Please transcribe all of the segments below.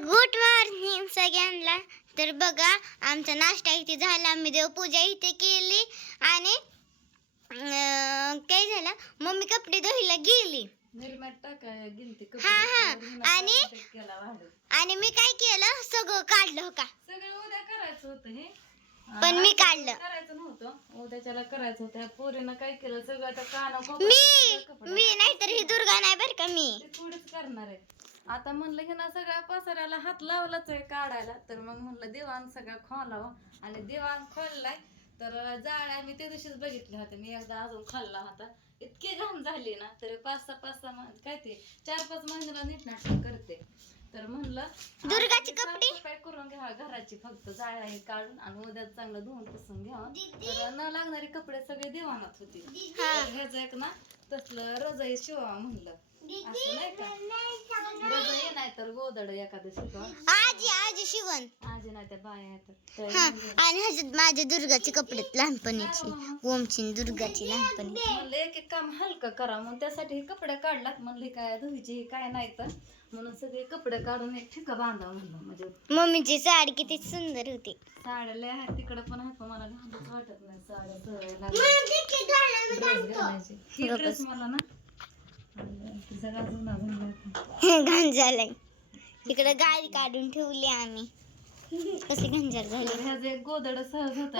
Good morning सगळ्यांना. तर बघा आमचा नाश्ता इथे झाला. आम्ही देवपूजा इथे केली आणि काय झालं? मम्मी कपडे धुईला गेली. हा, हा. आणि- आणि मी काय केलं? सगळं काढलं हो का? सगळं उद्या करायचं होतं हे. पण मी काढलं. करायचं नव्हतं. उद्याच्याला करायचं होतं. पोरीनं काय केलं? सगळं आता काना मी मी नाहीतर ही दुर्गा नाही बर का मी. थोडीच करणार आहे. आता म्हणलं की ना सगळ्या पसाऱ्याला हात लावलाच आहे काढायला. तर मग म्हणलं देवान सगळा खोलावा. आणि देवान खोललाय तर जाळ्या मी त्या दिवशीच बघितल्या होत्या. मी एकदा अजून खाल्ला होता. इतकी घाण झाली ना तर पाच सहा पाच सहा काय ते चार पाच महिन्याला नीटनाटक करते. तर म्हणलं दुर्गाचे? साफसफाई करून घ्या घराची फक्त जाळ्या हे काढून आणि उद्या चांगलं धुवून पुसून घ्यावं तर न लागणारे कपडे सगळे देवानात होते. हा. ह्याचं एक ना तसलं रजाई शिवा म्हणलं. नाही तर गोदड एखादं आजी आजी शिवण. आजी नाही त्या बाया आहेत. तर हा आणि ह्याच्यात माझे दुर्गाचे कपडे लहानपणीची. ओमची दुर्गाची लहानपणी म्हणलं एक एक काम हलकं करा म्हणून त्यासाठी हे कपडे काढलात. म्हणले काय धुईचे हे काय नाही तर. म्हणून सगळे कपडे काढून एक ठिका बांधा म्हणलं म्हणजे. मम्मीची साडी किती सुंदर होती. साड्या लय आहेत तिकडं पण आहेत पण मला घालूच वाटत नाही साड्या सवय लागली. ड्रेस घालायचे. ही ड्रेस मला ना आणि सगळा जुना झाला घाण झालाय इकडे गाडी काढून ठेवली आम्ही. कशी घंजार झाली. गोदड सहज होत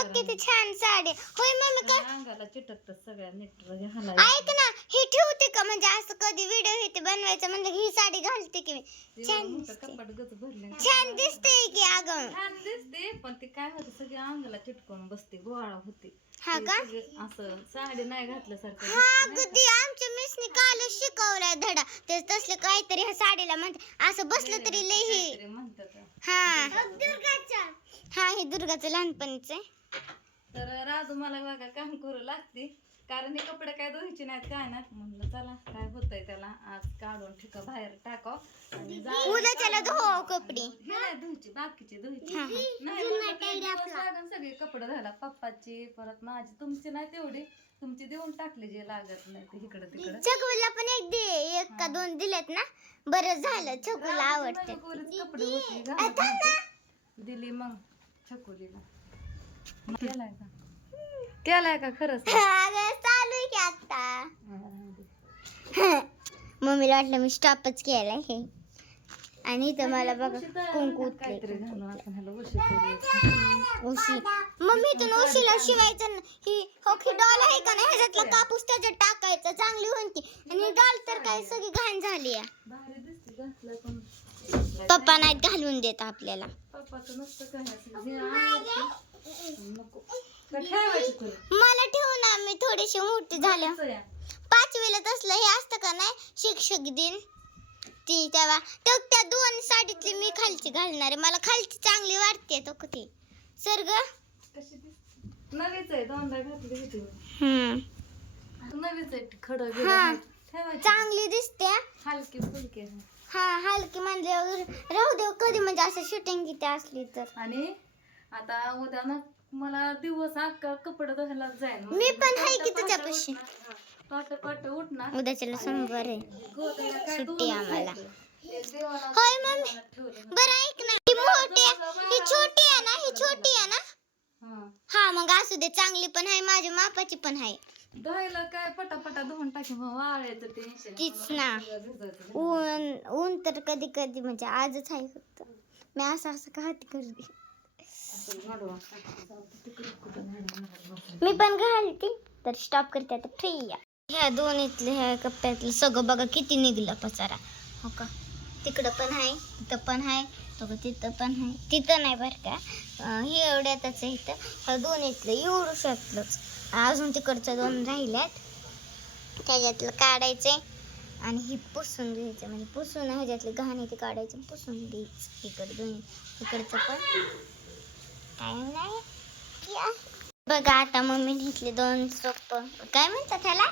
बघ किती छान साडी. होय मम्मी का अंगाला चिटकतात सगळ्या नीट घालायचं ऐक ना ही ठेवते का? म्हणजे असं कधी व्हिडिओ हे बनवायचं म्हणजे ही साडी घालते की मी. छान दिसते. कपाट गच भरले छान दिसते की अगं. छान दिसते पण ते काय होतं सगळे अंगाला चिटकून बसते गोळा होते. हा ते का? सगळे असं साडी नाही घातल्यासारखं हा ती आमच्या मिसनी कालच शिकवलाय धडा. ते तसलं काहीतरी ह्या साडीला म्हणते असं बसलं तरी हे. काहीतरी म्हणतात. हा. हा हे दुर्गाचं लहानपणीच आहे. तर राजू मला बघा काम करू लागते. कारण हे कपडे काय धुवायचे नाहीत काय नाही म्हणलं चला काय होतंय त्याला? आज काढून ठिक बाहेर टाकाव. आणि जा- उद्याच्याला धुवावं कपडे. हे नाही धुवायची बाकीचे धुवायची. हा. नाही म्हणलं तर दिवस लागन सगळे कपडे झाला पप्पाची परत माझी तुमची नाही तेवढी. तुमची देऊन टाकली जे लागत नाही ते इकडं तिकडं. छकुला पण एक दे एक का दोन दिलेत ना? बरं झालं छकुला आवडते. माझ्या पोरीचे कपडे होते घालत नव्हते. दिली मग छकुलीला. केलाय का? केलाय का खरंच? चालू की आता. मम्मीला वाटलं मी स्टॉपच केलाय हे. आणि इथं मला बघा कुंकू काहीतरी उतले घालून आपण ह्याला उशी करू. उशी मम्मी इथून उशीला शिवायचं न- ही होकी डॉल आहे का नाही? ह्याच्यातला कापूस त्याच्यात टाकायचा चांगली होईल की आणि डॉल तर काय सगळी घाण झाली आहे. भारी दिसते घातलं पण. पप्पा नाहीत घालून देत आपल्याला. पप्पाचं नसतं काय असं जे आवडतं, नको का ठेवायची तुला मला ठेवू ना मी थोडीशी मोठी झाल्या. पाचवीला तसलं हे असतं का नाही? शिक्षक दिन. ती तेव्हा तर त्या दोन साडीतली मी खालची घालणार आहे. मला खालची चांगली वाटते तो किती सर ग? कशी दिसते? नवीच आहे दोनदा घातली होती मी. हम्म. नवीच आहे खडं हा. ठेवायची. चांगली दिसते हलकी फुलकी आहे. हा हलकी म्हणल्यावर राहू दे कधी म्हणजे असं शूटिंग किती असली तर. आणि? आता उद्या ना मला दिवस अख्खा कपडे धुवायला जाईल मी पण आहे की तुझ्यापाशी. पाट पाट उठणार. उद्याच्याला सोमवार आहे. गोदड्या काय सुट्टी धुवून आम्हाला. घ्यायचं. ते देवाला होय मम्मी. बरं ऐक ना. ही मोठी आहे. ही छोटी आहे ना? ही छोटी आहे ना? हा. हा मग असू दे. चांगली पण आहे. माझ्या मापाची पण आहे. धुवायला काय पटापटा धुवून टाकी मग वाळायचं टेन्शन तीच ना. ऊन ऊन तर कधी कधी म्हणजे आजच आहे फक्त. मी असं असं का हाती करते. मी पण घालते. तर स्टॉप करते आता. फ्री या ह्या दोन्हीतले ह्या कप्प्यातलं सगळं बघा किती निघलं पसारा. हो का? तिकडं पण आहे तिथं पण आहे. तो तिथं पण आहे. तिथं नाही बरं का? हे एवढ्यातच आहे इथं. ह्या दोन्हीतलं येऊ शकलंच अजून तिकडचं दोन राहिल्यात. त्याच्यातलं काढायचंय. आणि ही पुसून घ्यायचं. म्हणजे पुसून ह्याच्यातले घाण ते काढायचं पुसून घ्यायचं इकडं दोन्ही. इकडचं पण. काय नाही. बघा आता मम्मी घेतले दोन कप्प काय म्हणतात त्याला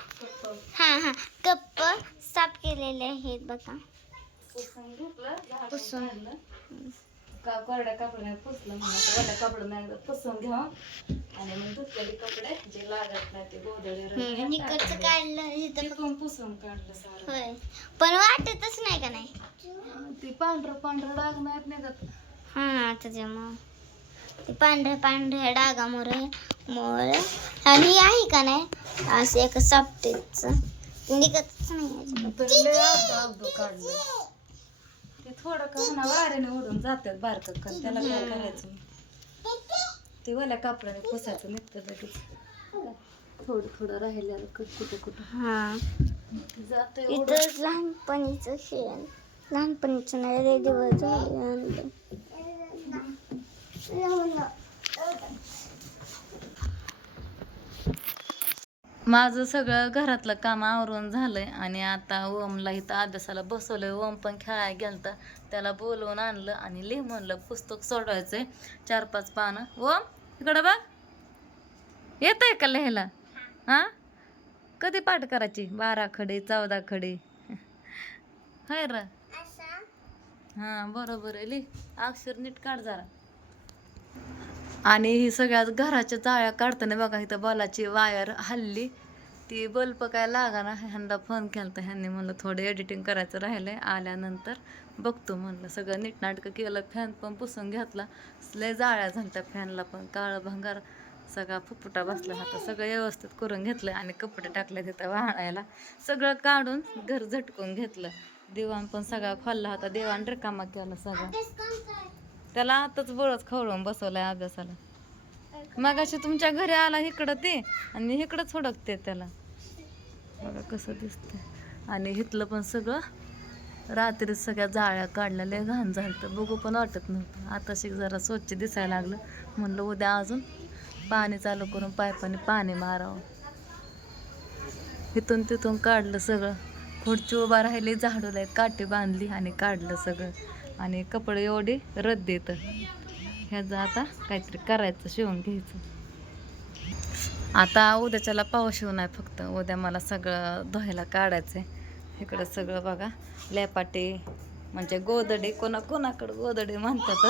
हा हा. कप्प साफ केलेले आहेत बघा. पुसून. काढलं. का कोरड्या कपड्याने पुसलं म्हणून आता ओल्या कपड्याने एकदा पुसून घ्या आणि मग धुतलेले कपडे जे लागत नाही ते गोदडे हम्म, इकडचं काढलं इथं ते पण पुसून काढलं सारं. होय. पण वाटतच नाही का नाही? ते पांढरं पांढरं डाग नाहीत निघत. हा त्याच्यामुळं पांढऱ्या पांढऱ्या डागामुळे मोर आणि आहे का नाही? असं एक सापटेच निघतच नाही ते थोडं का म्हणा वाऱ्याने उडून जातात बारकं कण त्याला काय करायचं? ते वाल्या कापडाने पुसायचं निघतं लगेच. थोडं थोडं राहिलेलं कुठं कुठं हा. इथं लहानपणीचं शेण लहानपणीचं नाही दिवस झाले. माझं सगळं घरातलं काम आवरून झालंय आणि आता ओमला इथं अभ्यासाला बसवलंय. ओम पण खेळायला गेलता. त्याला बोलवून आणलं आणि लिह म्हणलं पुस्तक सोडवायचंय. चार पाच पानं. ओम इकडं बघ. येत आहे का लिहायला? हा? कधी पाठ करायची बारा खडी चौदा खडी. हाय र. हा बरोबर आहे. लिह अक्षर नीट काढ जरा. आणि ही सगळ्यात घराच्या जाळ्या काढताना बघा इथं बॉलाची वायर हल्ली. ती बल्ब काय लागाना ह्यांना फोन केला तर ह्यांनी. म्हणलं थोडं एडिटिंग करायचं राहिलंय. आल्यानंतर बघतो म्हणलं. सगळं नीटनाटकं केलं फॅन पण पुसून घेतला. लय जाळ्या झाल्या फॅनला पण. काळं भंगार सगळा फुफुटा बसला होता. सगळं व्यवस्थित करून घेतलं आणि कपडे टाकले तिथं वाळायला. सगळं काढून घर झटकून घेतलं. दिवाण पण सगळा खोलला होता. दिवाण रिकामा केला सगळा. त्याला आताच बळच खवळून बसवलाय अभ्यासाला. मग अशी तुमच्या घरी आला इकडं ते आणि इकडंच हुडकते त्याला. बघा कसं दिसतंय. आणि इथलं पण सगळं रात्री सगळ्या जाळ्या काढल्या लय घाण झालं तर बघू पण वाटत नव्हतं. आता शिक जरा स्वच्छ दिसायला लागलं. म्हणलं उद्या अजून पाणी चालू करून पायपाने पाणी मारावं. इथून तिथून काढलं सगळं. खुर्ची उभा राहिली झाडूला एक काठी बांधली आणि काढलं सगळं. आणि कपडे एवढे रद्द येतं ह्याचं आता काहीतरी करायचं शिवून घ्यायचं. आता उद्याच्याला पाऊस शिवून आहे फक्त उद्या मला सगळं धुवायला काढायचं आहे इकडं सगळं बघा लेपाटे म्हणजे गोदडे कोणा कोणाकडं गोदडे म्हणतात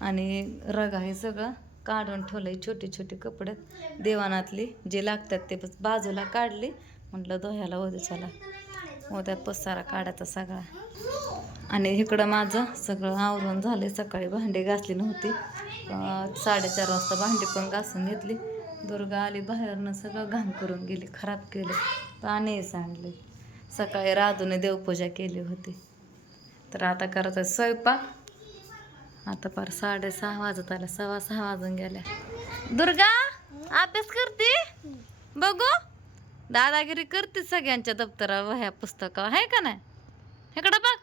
आणि रगा हे सगळं काढून ठेवलंय छोटे छोटे कपडे. देवानातली जे लागतात ते बस बाजूला काढले. म्हटलं धुवायला उद्याच्याला. उद्या पसारा काढायचा सगळा. आणि इकडं माझं सगळं आवरून झाले सकाळी भांडी घासली नव्हती. साडेचार वाजता भांडी पण घासून घेतली. दुर्गा आली बाहेरनं सगळं घाण करून गेली खराब केलं. पाणी सांडले. सकाळी राधूने देवपूजा केली होती. तर आता करायचं स्वयंपाक. आता पार साडेसहा वाजत आल्या सव्वा सहा वाजून गेल्या दुर्गा अभ्यास करते? बघू. दादागिरी करते सगळ्यांच्या दप्तरा वह्या पुस्तकावर आहे का नाही? इकडं बघ.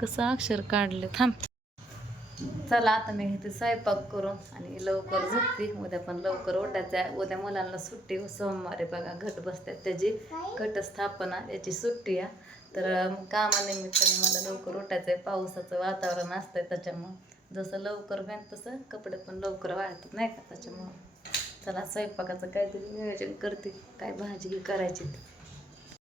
कसं अक्षर काढले? थांब. चला आता मी घेते स्वयंपाक करून आणि लवकर झोपते. उद्या पण लवकर उठायचं आहे. उद्या मुलांना सुट्टी सोमवारी बघा घट बसतात त्याची. घटस्थापना याची सुट्टी आहे. तर कामानिमित्ताने मला लवकर उठायचं आहे. पावसाचं वातावरण असतंय त्याच्यामुळं. जसं लवकर होईल तसं कपडे पण लवकर वाळतात नाही का? त्याच्यामुळं. चला स्वयंपाकाचं काहीतरी नियोजन करते. काय भाजी करायची ती.